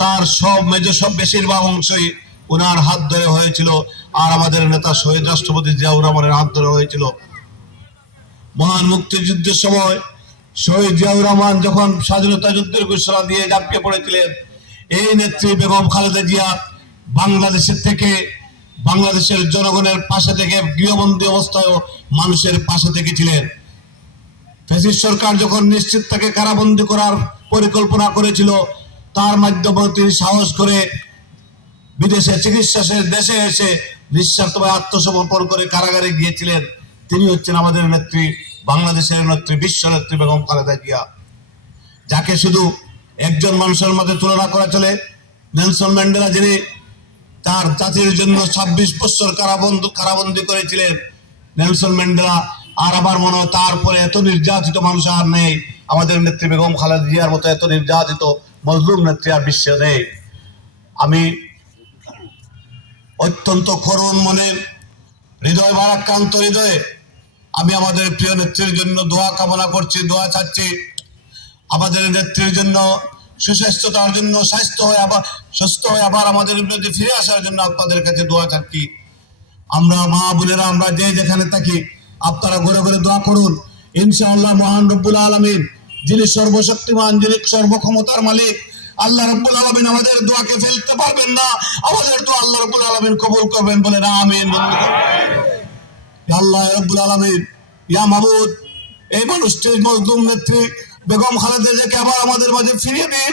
তার সব বেশিরভাগ অংশই ওনার হাত ধরে হয়েছিল, আর আমাদের নেতা শহীদ রাষ্ট্রপতি জিয়াউর রহমানের হাত ধরে হয়েছিল। মহান মুক্তিযুদ্ধের সময় শহীদ জিয়াউর রহমান যখন স্বাধীনতা যুদ্ধের ঘোষণা দিয়ে ঝাঁপিয়ে পড়েছিলেন, এই নেত্রী বেগম খালেদা জিয়া বাংলাদেশের জনগণের পাশে থেকে গৃহবন্দী অবস্থায় মানুষের পাশে থেকেছিলেন। ফ্যাসিস্ট সরকার যখন নিশ্চিত তাকে কারাবন্দী করার পরিকল্পনা করেছিল, তার মাধ্যমে তিনি সাহস করে বিদেশে চিকিৎসা দেশে এসে নিঃস্বার্থভাবে আত্মসমর্পণ করে কারাগারে গিয়েছিলেন। তিনি হচ্ছেন আমাদের নেত্রী, বাংলাদেশের নেত্রী, বিশ্ব নেত্রী বেগম খালেদা জিয়া, যাকে শুধু একজন মানুষের মধ্যে তুলনা করা চলে। নেলসন ম্যান্ডেলা, যিনি তার জাতির জন্য 26 বছর কারাবন্দী করেছিলেন, নেলসন ম্যান্ডেলা, আর আমার মনে হয় তারপরে এত নির্যাতিত মানুষ আর নেই। আমাদের নেত্রী বেগম খালেদা জিয়ার মতো এত নির্যাতিত মজলুম নেত্রী আর বিশ্বে নেই। আমি অত্যন্ত করুণ মনের হৃদয় ভারাক্রান্ত হৃদয়ে আমি আমাদের প্রিয় নেত্রীর জন্য দোয়া কামনা করছি, দোয়া চাচ্ছি। আমাদের নেত্রীর জন্য সুস্বাস্থ্যতার জন্য, সুস্থ হয়ে আবার আমাদের বিরুদ্ধে ফিরে আসার জন্য আপনাদের কাছে দোয়া চাচ্ছি। আমরা মা বোনেরা, আমরা যে যেখানে থাকি, আপনারা ঘরে ঘরে দোয়া করুন। ইনশাআল্লাহ মহান রব্বুল আলামিন, যিনি সর্বশক্তিমান, যিনি সর্বক্ষমতার মালিক, আল্লাহ রব্বুল আলামিন আমাদের দোয়াকে ফেলতে পারবেন না। আমাদের দোয়া আল্লাহ রব্বুল আলামিন কবুল করবেন, বলেন আমিন। আল্লাহ রব্বুল আলামিন, ইয়া মাবুদ, এই মানুষটির মজলুম নেত্রী বেগম খালেদা জিয়াকে আবার আমাদের মাঝে ফিরিয়ে দিন,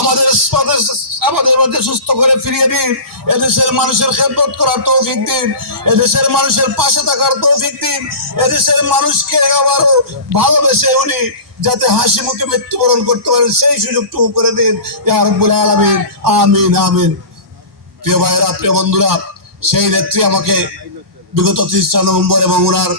আমাদের মাঝে সুস্থ করে ফিরিয়ে দিন। এদেশের মানুষের খেদমত করার তৌফিক দিন, এদেশের মানুষের পাশে থাকার তৌফিক দিন, এদেশের মানুষকে আবারও ভালোবেসে উনি যাতে হাসি মুখে মৃত্যুবরণ করতে পারেন সেই সুযোগটুকু করে দিন, ইয়া রাব্বুল আলামিন। আমিন আমিন। প্রিয় ভাইয়েরা, প্রিয় বন্ধুরা, সেই নেত্রী আমাকে বিগত 30 নভেম্বর এবং ওনার